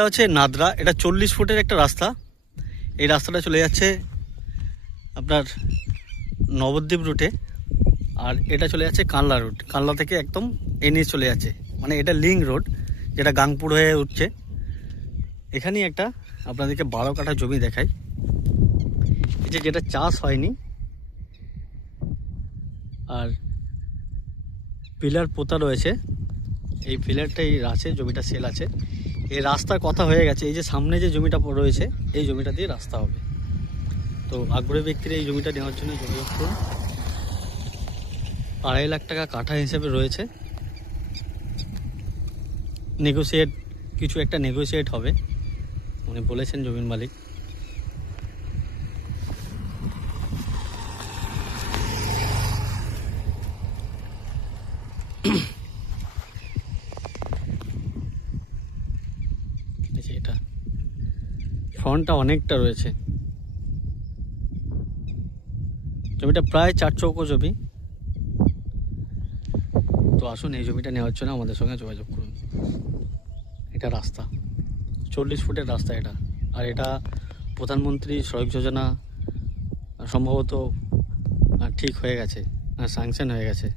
এটা হচ্ছে নাদরা, এটা 40 ফুটের একটা রাস্তা। এই রাস্তাটা চলে যাচ্ছে আপনার নবদ্বীপ রুটে, আর এটা চলে যাচ্ছে কানলা রুট। কানলা থেকে একদম এনএইচ চলে যাচ্ছে, মানে এটা লিঙ্ক রোড যেটা গাংপুর হয়ে উঠছে। এখানেই একটা আপনাদেরকে 12 কাঠা জমি দেখাই, এই যেটা চাষ হয়নি, আর পিলার পোতা রয়েছে। এই পিলারটাই আছে, জমিটা সেল আছে। এই রাস্তার কথা হয়ে গেছে, এই যে সামনে যে জমিটা রয়েছে এই জমিটা দিয়ে রাস্তা হবে। তো আগ্রহী ব্যক্তিরা এই জমিটা নেওয়ার জন্য যোগাযোগ করুন। 2.5 লাখ টাকা কাঠা হিসেবে রয়েছে, নেগোসিয়েট কিছু একটা নেগোসিয়েট হবে উনি বলেছেন জমির মালিক। এটা ফ্রন্টটা অনেকটা রয়েছে, জমিটা প্রায় 4 চৌকো জমি। তো আসুন এই জমিটা নেওয়ার জন্য আমাদের সঙ্গে যোগাযোগ করুন। এটা রাস্তা 40 ফুটের রাস্তা এটা, আর এটা প্রধানমন্ত্রী সড়ক যোজনা সম্ভবত ঠিক হয়ে গেছে, স্যাংশন হয়ে গেছে।